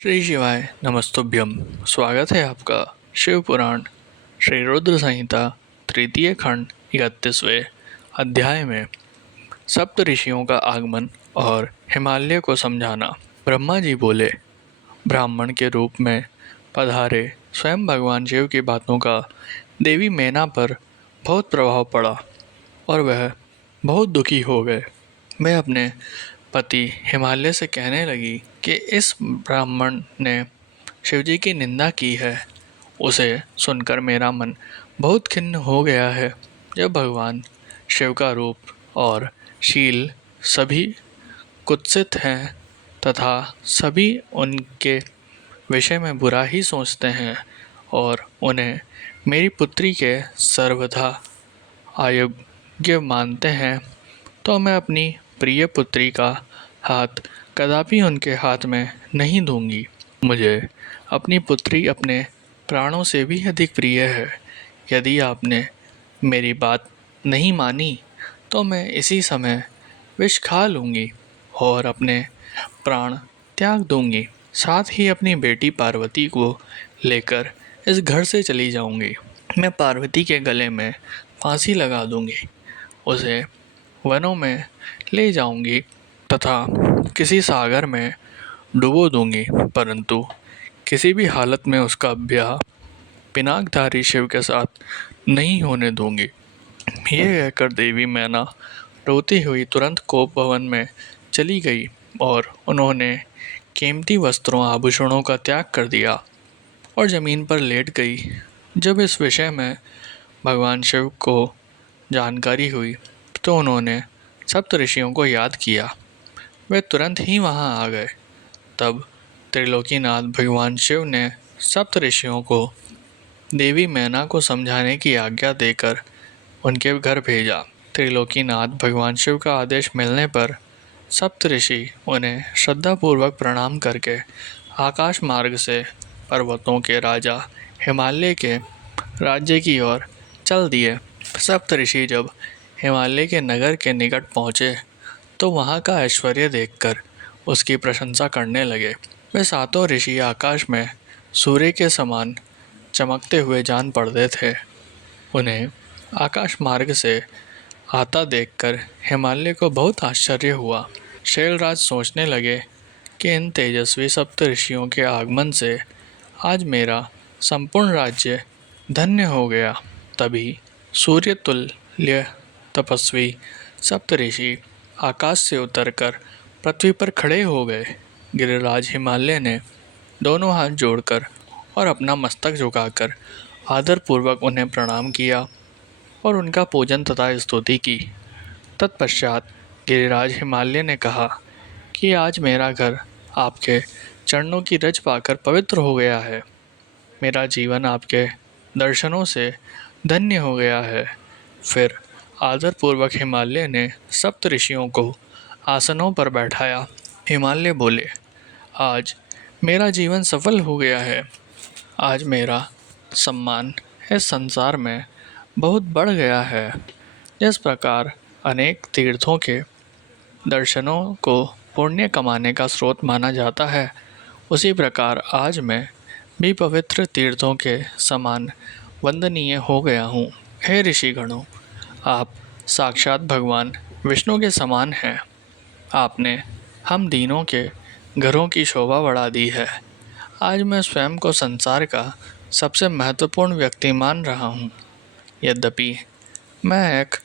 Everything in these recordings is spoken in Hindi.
श्री शिवाय नमस्तुभ्यम। स्वागत है आपका शिव पुराण श्री रुद्र संहिता तृतीय खंड 31वें अध्याय में सप्त ऋषियों का आगमन और हिमालय को समझाना। ब्रह्मा जी बोले, ब्राह्मण के रूप में पधारे स्वयं भगवान शिव की बातों का देवी मैना पर बहुत प्रभाव पड़ा और वह बहुत दुखी हो गए। मैं अपने पति हिमालय से कहने लगी कि इस ब्राह्मण ने शिवजी की निंदा की है। उसे सुनकर मेरा मन बहुत खिन्न हो गया है। जब भगवान शिव का रूप और शील सभी कुत्सित हैं तथा सभी उनके विषय में बुरा ही सोचते हैं और उन्हें मेरी पुत्री के सर्वथा अयोग्य मानते हैं, तो मैं अपनी प्रिय पुत्री का हाथ कदापि उनके हाथ में नहीं दूंगी। मुझे अपनी पुत्री अपने प्राणों से भी अधिक प्रिय है। यदि आपने मेरी बात नहीं मानी तो मैं इसी समय विष खा लूँगी और अपने प्राण त्याग दूंगी। साथ ही अपनी बेटी पार्वती को लेकर इस घर से चली जाऊंगी। मैं पार्वती के गले में फांसी लगा दूंगी, उसे वनों में ले जाऊंगी तथा किसी सागर में डुबो दूंगी, परंतु किसी भी हालत में उसका ब्याह पिनाकधारी शिव के साथ नहीं होने दूंगी। यह कहकर देवी मैना रोती हुई तुरंत कोप भवन में चली गई और उन्होंने कीमती वस्त्रों आभूषणों का त्याग कर दिया और जमीन पर लेट गई। जब इस विषय में भगवान शिव को जानकारी हुई तो उन्होंने सप्त ऋषियों को याद किया। वे तुरंत ही वहां आ गए। तब त्रिलोकीनाथ भगवान शिव ने सप्त ऋषियों को देवी मैना को समझाने की आज्ञा देकर उनके घर भेजा। त्रिलोकीनाथ भगवान शिव का आदेश मिलने पर सप्त ऋषि उन्हें श्रद्धापूर्वक प्रणाम करके आकाश मार्ग से पर्वतों के राजा हिमालय के राज्य की ओर चल दिए। सप्त ऋषि जब हिमालय के नगर के निकट पहुँचे तो वहाँ का ऐश्वर्य देखकर उसकी प्रशंसा करने लगे। वे सातों ऋषि आकाश में सूर्य के समान चमकते हुए जान पड़ते थे। उन्हें आकाश मार्ग से आता देखकर हिमालय को बहुत आश्चर्य हुआ। शैलराज सोचने लगे कि इन तेजस्वी सप्त ऋषियों के आगमन से आज मेरा संपूर्ण राज्य धन्य हो गया। तभी सूर्य तुल्य तपस्वी सप्त ऋषि आकाश से उतरकर पृथ्वी पर खड़े हो गए। गिरिराज हिमालय ने दोनों हाथ जोड़कर और अपना मस्तक झुकाकर आदरपूर्वक उन्हें प्रणाम किया और उनका पूजन तथा स्तुति की। तत्पश्चात गिरिराज हिमालय ने कहा कि आज मेरा घर आपके चरणों की रज पाकर पवित्र हो गया है। मेरा जीवन आपके दर्शनों से धन्य हो गया है। फिर आदरपूर्वक हिमालय ने सप्त ऋषियों को आसनों पर बैठाया। हिमालय बोले, आज मेरा जीवन सफल हो गया है। आज मेरा सम्मान इस संसार में बहुत बढ़ गया है। जिस प्रकार अनेक तीर्थों के दर्शनों को पुण्य कमाने का स्रोत माना जाता है, उसी प्रकार आज मैं भी पवित्र तीर्थों के समान वंदनीय हो गया हूँ। हे ऋषिगणों, आप साक्षात भगवान विष्णु के समान हैं। आपने हम दीनों के घरों की शोभा बढ़ा दी है। आज मैं स्वयं को संसार का सबसे महत्वपूर्ण व्यक्ति मान रहा हूँ। यद्यपि मैं एक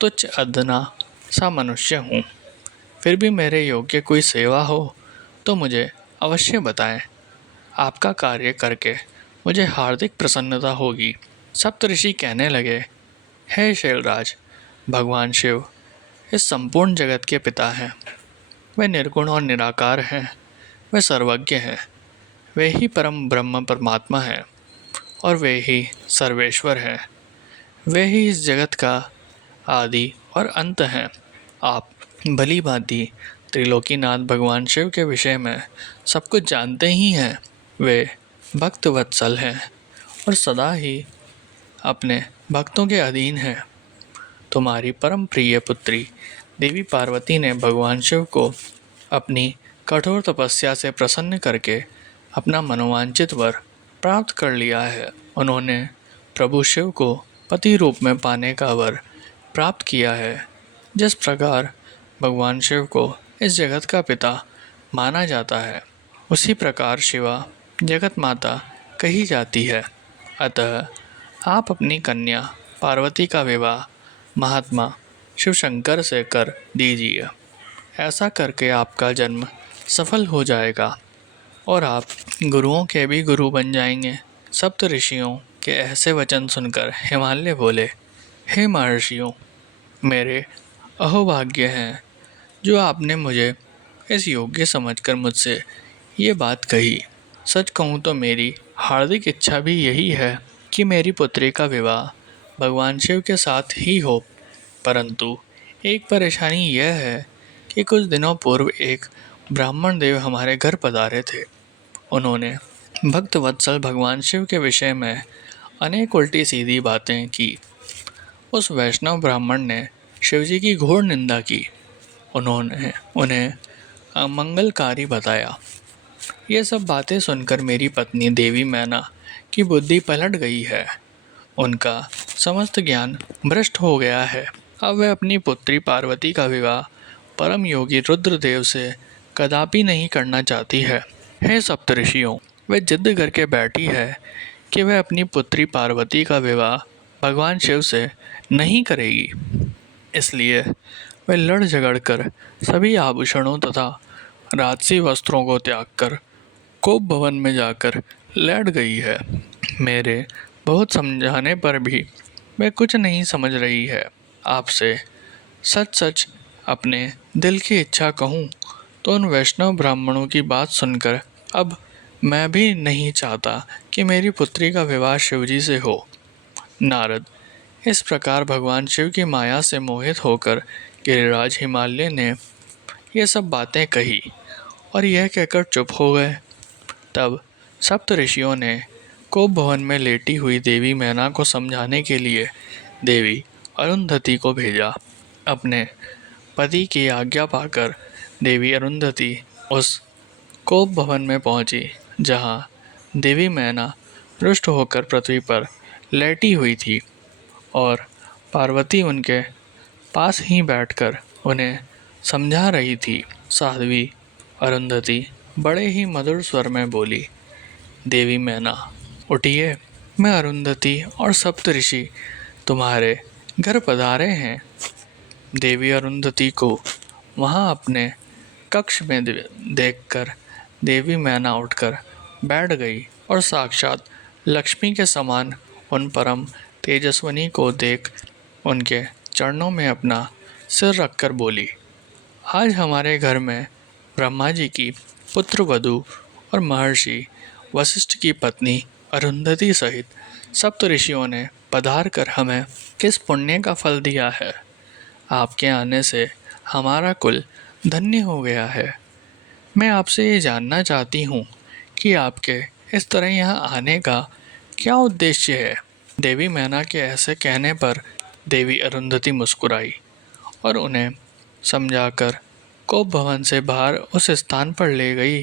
तुच्छ अदना सा मनुष्य हूँ, फिर भी मेरे योग्य कोई सेवा हो तो मुझे अवश्य बताएं। आपका कार्य करके मुझे हार्दिक प्रसन्नता होगी। सप्तऋषि कहने लगे, हे शैलराज, भगवान शिव इस संपूर्ण जगत के पिता हैं। वे निर्गुण और निराकार हैं। वे सर्वज्ञ हैं। वे ही परम ब्रह्म परमात्मा हैं और वे ही सर्वेश्वर हैं। वे ही इस जगत का आदि और अंत हैं। आप भली भांति त्रिलोकीनाथ भगवान शिव के विषय में सब कुछ जानते ही हैं। वे भक्त वत्सल हैं और सदा ही अपने भक्तों के अधीन हैं। तुम्हारी परम प्रिय पुत्री देवी पार्वती ने भगवान शिव को अपनी कठोर तपस्या से प्रसन्न करके अपना मनोवांछित वर प्राप्त कर लिया है। उन्होंने प्रभु शिव को पति रूप में पाने का वर प्राप्त किया है। जिस प्रकार भगवान शिव को इस जगत का पिता माना जाता है, उसी प्रकार शिवा जगत माता कही जाती है। अतः आप अपनी कन्या पार्वती का विवाह महात्मा शिव शंकर से कर दीजिए। ऐसा करके आपका जन्म सफल हो जाएगा और आप गुरुओं के भी गुरु बन जाएंगे। सप्त ऋषियों के ऐसे वचन सुनकर हिमालय बोले, हे महर्षियों, मेरे अहोभाग्य हैं जो आपने मुझे इस योग्य समझकर मुझसे ये बात कही। सच कहूँ तो मेरी हार्दिक इच्छा भी यही है कि मेरी पुत्री का विवाह भगवान शिव के साथ ही हो, परंतु एक परेशानी यह है कि कुछ दिनों पूर्व एक ब्राह्मण देव हमारे घर पधारे थे। उन्होंने भक्त वत्सल भगवान शिव के विषय में अनेक उल्टी सीधी बातें की। उस वैष्णव ब्राह्मण ने शिवजी की घोर निंदा की। उन्होंने उन्हें अमंगलकारी बताया। ये सब बातें सुनकर मेरी पत्नी देवी मैना की बुद्धि पलट गई है। उनका समस्त ज्ञान भ्रष्ट हो गया है। अब वह अपनी पुत्री पार्वती का विवाह परम योगी रुद्रदेव से कदापि नहीं करना चाहती है। हे सप्तऋषियों, वह जिद करके बैठी है कि वह अपनी पुत्री पार्वती का विवाह भगवान शिव से नहीं करेगी। इसलिए वह लड़ झगड़ कर सभी आभूषणों तथा राजसी वस्त्रों को त्याग कर कोप भवन में जाकर लेट गई है। मेरे बहुत समझाने पर भी वह कुछ नहीं समझ रही है। आपसे सच सच अपने दिल की इच्छा कहूँ तो उन वैष्णव ब्राह्मणों की बात सुनकर अब मैं भी नहीं चाहता कि मेरी पुत्री का विवाह शिवजी से हो। नारद, इस प्रकार भगवान शिव की माया से मोहित होकर गिरिराज हिमालय ने ये सब बातें कही और यह कहकर चुप हो गए। तब सप्त ऋषियों ने कोप भवन में लेटी हुई देवी मैना को समझाने के लिए देवी अरुंधति को भेजा। अपने पति की आज्ञा पाकर देवी अरुंधति उस कोप भवन में पहुंची, जहां देवी मैना रुष्ट होकर पृथ्वी पर लेटी हुई थी और पार्वती उनके पास ही बैठकर उन्हें समझा रही थी। साध्वी अरुंधति बड़े ही मधुर स्वर में बोली, देवी मैना, उठिए, मैं अरुंधति और सप्त ऋषि तुम्हारे घर पधारे हैं। देवी अरुंधति को वहां अपने कक्ष में देखकर देवी मैना उठकर बैठ गई और साक्षात लक्ष्मी के समान उन परम तेजस्विनी को देख उनके चरणों में अपना सिर रखकर बोली, आज हमारे घर में ब्रह्मा जी की पुत्र वधू और महर्षि वशिष्ठ की पत्नी अरुंधति सहित सप्त ऋषियों ने पधार कर हमें किस पुण्य का फल दिया है। आपके आने से हमारा कुल धन्य हो गया है। मैं आपसे ये जानना चाहती हूँ कि आपके इस तरह यहाँ आने का क्या उद्देश्य है। देवी मैना के ऐसे कहने पर देवी अरुंधति मुस्कुराई और उन्हें समझाकर कोप भवन से बाहर उस स्थान पर ले गई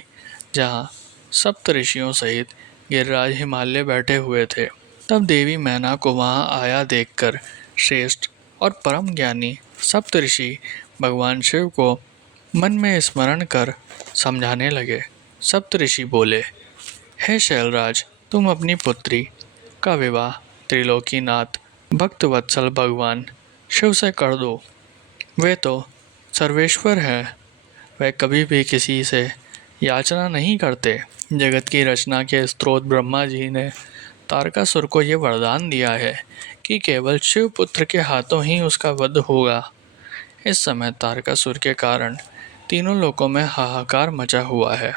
जहाँ सप्त ऋषियों सहित गिरिराज हिमालय बैठे हुए थे। तब देवी मैना को वहाँ आया देखकर श्रेष्ठ और परम ज्ञानी सप्त ऋषि भगवान शिव को मन में स्मरण कर समझाने लगे। सप्त ऋषि बोले, हे शैलराज, तुम अपनी पुत्री का विवाह त्रिलोकीनाथ भक्त वत्सल भगवान शिव से कर दो। वे तो सर्वेश्वर हैं, वे कभी भी किसी से याचना नहीं करते। जगत की रचना के स्रोत ब्रह्मा जी ने तारकासुर को ये वरदान दिया है कि केवल शिव पुत्र के हाथों ही उसका वध होगा। इस समय तारकासुर के कारण तीनों लोकों में हाहाकार मचा हुआ है।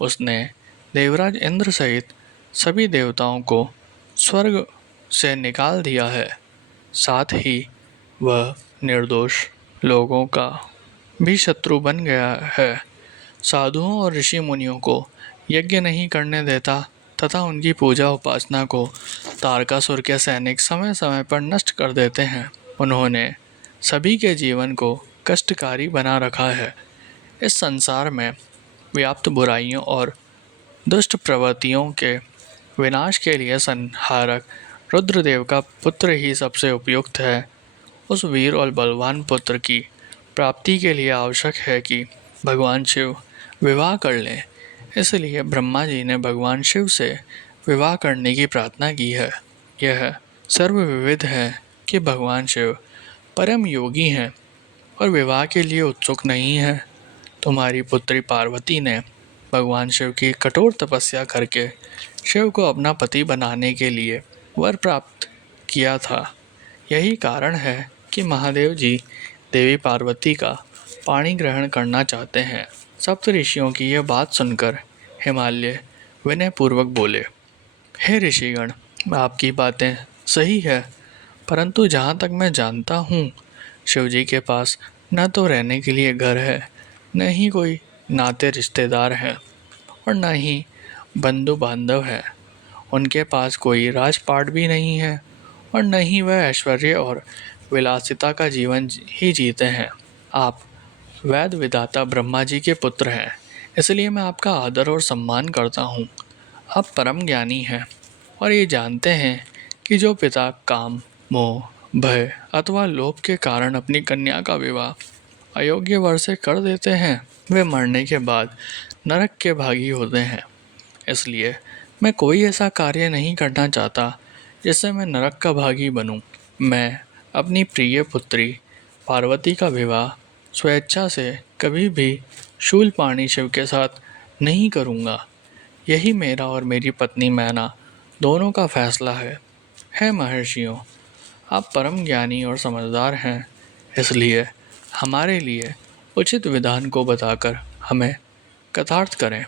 उसने देवराज इंद्र सहित सभी देवताओं को स्वर्ग से निकाल दिया है। साथ ही वह निर्दोष लोगों का भी शत्रु बन गया है। साधुओं और ऋषि मुनियों को यज्ञ नहीं करने देता तथा उनकी पूजा उपासना को तारकासुर के सैनिक समय समय पर नष्ट कर देते हैं। उन्होंने सभी के जीवन को कष्टकारी बना रखा है। इस संसार में व्याप्त बुराइयों और दुष्ट प्रवृत्तियों के विनाश के लिए संहारक रुद्रदेव का पुत्र ही सबसे उपयुक्त है। उस वीर और बलवान पुत्र की प्राप्ति के लिए आवश्यक है कि भगवान शिव विवाह कर लें। इसलिए ब्रह्मा जी ने भगवान शिव से विवाह करने की प्रार्थना की है। यह सर्वविदित है कि भगवान शिव परम योगी हैं और विवाह के लिए उत्सुक नहीं है। तुम्हारी पुत्री पार्वती ने भगवान शिव की कठोर तपस्या करके शिव को अपना पति बनाने के लिए वर प्राप्त किया था। यही कारण है कि महादेव जी देवी पार्वती का पाणी ग्रहण करना चाहते हैं। सप्त ऋषियों की यह बात सुनकर हिमालय विनयपूर्वक बोले, हे ऋषिगण, आपकी बातें सही है, परंतु जहाँ तक मैं जानता हूँ शिव जी के पास न तो रहने के लिए घर है, न ही कोई नाते रिश्तेदार हैं और न ही बंधु बांधव है। उनके पास कोई राजपाट भी नहीं है और न ही वह ऐश्वर्य और विलासिता का जीवन ही जीते हैं। आप वेद विधाता ब्रह्मा जी के पुत्र हैं, इसलिए मैं आपका आदर और सम्मान करता हूँ। आप परम ज्ञानी हैं और ये जानते हैं कि जो पिता काम, मोह, भय अथवा लोभ के कारण अपनी कन्या का विवाह अयोग्य वर से कर देते हैं, वे मरने के बाद नरक के भागी होते हैं। इसलिए मैं कोई ऐसा कार्य नहीं करना चाहता जिससे मैं नरक का भागी बनूं। मैं अपनी प्रिय पुत्री पार्वती का विवाह स्वेच्छा से कभी भी शूलपाणी शिव के साथ नहीं करूंगा। यही मेरा और मेरी पत्नी मैना दोनों का फैसला है महर्षियों, आप परम ज्ञानी और समझदार हैं, इसलिए हमारे लिए उचित विधान को बताकर हमें कृतार्थ करें।